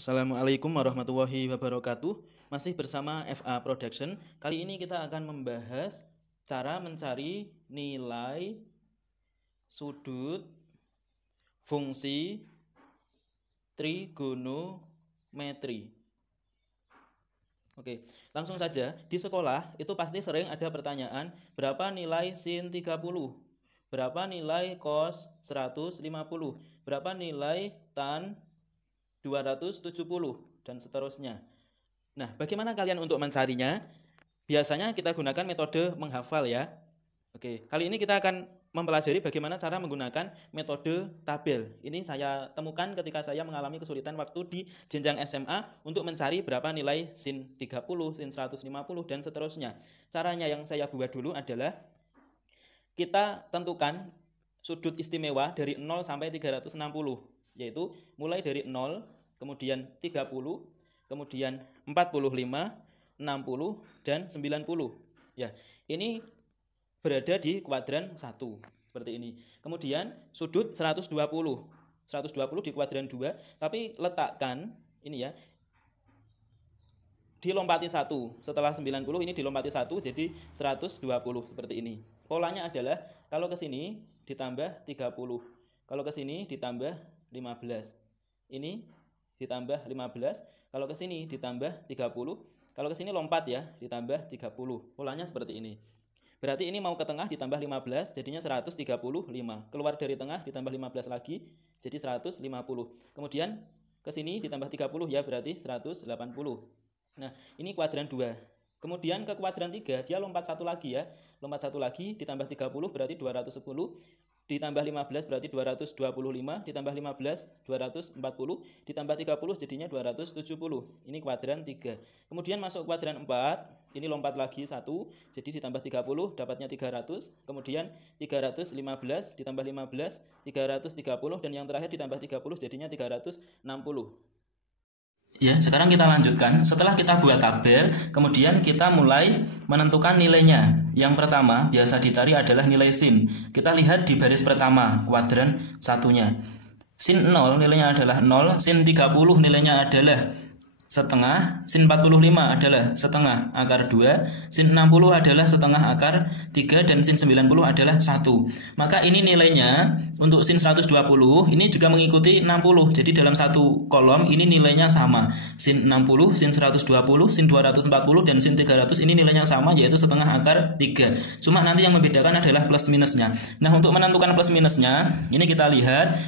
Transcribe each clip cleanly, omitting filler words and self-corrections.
Assalamualaikum warahmatullahi wabarakatuh. Masih bersama FA Production. Kali ini kita akan membahas cara mencari nilai sudut fungsi trigonometri. Oke, langsung saja. Di sekolah itu pasti sering ada pertanyaan, berapa nilai sin 30? Berapa nilai cos 150? Berapa nilai tan 270 dan seterusnya. Nah, bagaimana kalian untuk mencarinya? Biasanya kita gunakan metode menghafal ya. Oke, kali ini kita akan mempelajari bagaimana cara menggunakan metode tabel. Ini saya temukan ketika saya mengalami kesulitan waktu di jenjang SMA untuk mencari berapa nilai sin 30, sin 150 dan seterusnya. Caranya yang saya buat dulu adalah kita tentukan sudut istimewa dari 0 sampai 360. Yaitu mulai dari 0, kemudian 30, kemudian 45, 60, dan 90. Ya, ini berada di kuadran 1, seperti ini. Kemudian sudut 120 di kuadran 2, tapi letakkan ini ya, dilompati 1. Setelah 90 ini dilompati 1 jadi 120 seperti ini. Polanya adalah kalau ke sini ditambah 30, kalau ke sini ditambah 15. Ini ditambah 15, kalau ke sini ditambah 30, kalau ke sini lompat ya, ditambah 30. Polanya seperti ini. Berarti ini mau ke tengah ditambah 15, jadinya 135. Keluar dari tengah ditambah 15 lagi, jadi 150. Kemudian ke sini ditambah 30 ya, berarti 180. Nah, ini kuadran 2. Kemudian ke kuadran 3, dia lompat satu lagi ya. Lompat satu lagi ditambah 30 berarti 210. Ditambah 15 berarti 225, ditambah 15 240, ditambah 30 jadinya 270. Ini kuadran 3. Kemudian masuk kuadran 4, ini lompat lagi 1, jadi ditambah 30 dapatnya 300, kemudian 315 ditambah 15 330 dan yang terakhir ditambah 30 jadinya 360. Ya, sekarang kita lanjutkan. Setelah kita buat tabel, kemudian kita mulai menentukan nilainya. Yang pertama, biasa dicari adalah nilai sin. Kita lihat di baris pertama, kuadran satunya. Sin 0 nilainya adalah 0, sin 30 nilainya adalah setengah, sin 45 adalah setengah akar 2, sin 60 adalah setengah akar 3, dan sin 90 adalah 1. Maka ini nilainya untuk sin 120 ini juga mengikuti 60. Jadi dalam satu kolom ini nilainya sama. Sin 60, sin 120, sin 240, dan sin 300 ini nilainya sama, yaitu setengah akar 3. Cuma nanti yang membedakan adalah plus minusnya. Nah, untuk menentukan plus minusnya, ini kita lihat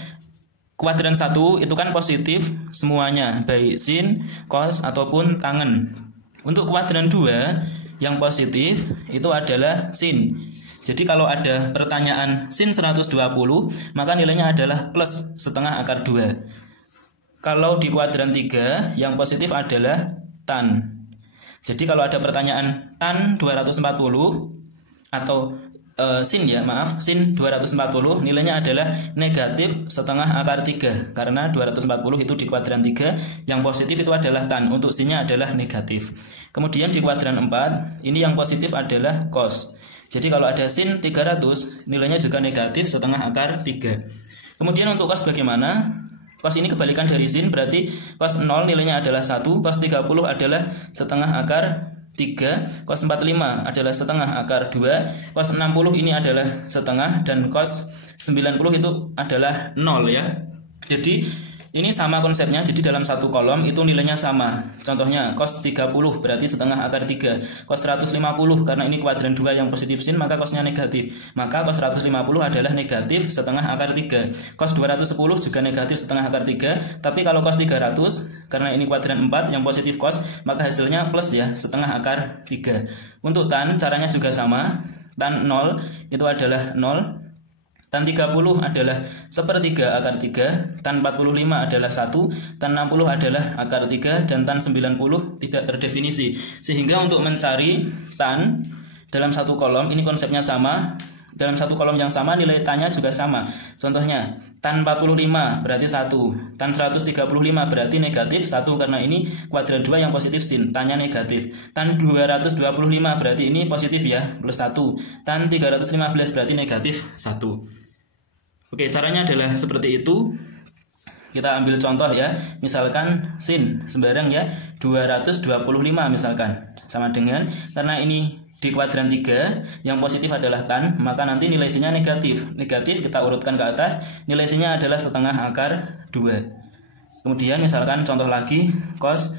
kuadran 1 itu kan positif semuanya, baik sin, cos, ataupun tangen. Untuk kuadran 2 yang positif itu adalah sin. Jadi kalau ada pertanyaan sin 120, maka nilainya adalah plus setengah akar 2. Kalau di kuadran 3 yang positif adalah tan. Jadi kalau ada pertanyaan tan 240 atau sin 240 nilainya adalah negatif setengah akar 3, karena 240 itu di kuadran 3, yang positif itu adalah tan, untuk sinnya adalah negatif. Kemudian di kuadran 4 ini yang positif adalah cos. Jadi kalau ada sin 300 nilainya juga negatif setengah akar 3. Kemudian untuk cos bagaimana? Cos ini kebalikan dari sin, berarti cos 0 nilainya adalah 1, cos 30 adalah setengah akar 3, cos 45 adalah setengah akar 2, cos 60 ini adalah setengah, dan cos 90 itu adalah 0 ya. Jadi ini sama konsepnya, jadi dalam satu kolom itu nilainya sama. Contohnya cos 30 berarti setengah akar 3, cos 150 karena ini kuadran 2 yang positif sin, maka cosnya negatif. Maka cos 150 adalah negatif setengah akar 3. Cos 210 juga negatif setengah akar 3. Tapi kalau cos 300 karena ini kuadran 4 yang positif cos, maka hasilnya plus ya, setengah akar 3. Untuk tan caranya juga sama. Tan 0 itu adalah 0. Tan 30 adalah sepertiga akar 3, tan 45 adalah 1, tan 60 adalah akar 3, dan tan 90 tidak terdefinisi. Sehingga untuk mencari tan dalam satu kolom, ini konsepnya sama. Dalam satu kolom yang sama, nilai tannya juga sama. Contohnya, tan 45 berarti 1, tan 135 berarti negatif 1, karena ini kuadran 2 yang positif sin, tannya negatif. Tan 225 berarti ini positif ya, plus 1. Tan 315 berarti negatif 1. Oke, caranya adalah seperti itu. Kita ambil contoh ya, misalkan sin sembarang ya 225 misalkan, sama dengan, karena ini di kuadran 3 yang positif adalah tan, maka nanti nilai sinnya negatif. Negatif kita urutkan ke atas, nilai sinnya adalah setengah akar 2. Kemudian misalkan contoh lagi, cos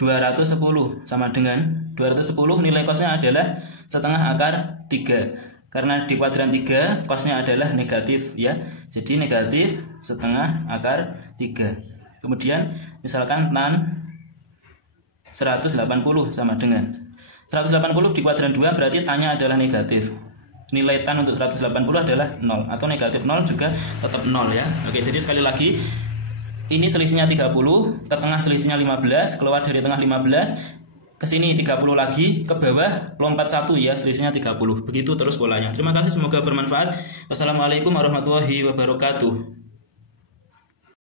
210 sama dengan 210, nilai cosnya adalah setengah akar 3. Karena di kuadran 3 cosnya adalah negatif ya. Jadi negatif setengah akar 3. Kemudian misalkan tan 180 sama dengan 180 di kuadran 2 berarti tannya adalah negatif. Nilai tan untuk 180 adalah 0 atau negatif 0 juga tetap 0 ya. Oke, jadi sekali lagi ini selisihnya 30, ke tengah selisihnya 15, keluar dari tengah 15, ke sini 30 lagi, ke bawah lompat 1 ya, selisihnya 30. Begitu terus polanya. Terima kasih, semoga bermanfaat. Wassalamualaikum warahmatullahi wabarakatuh.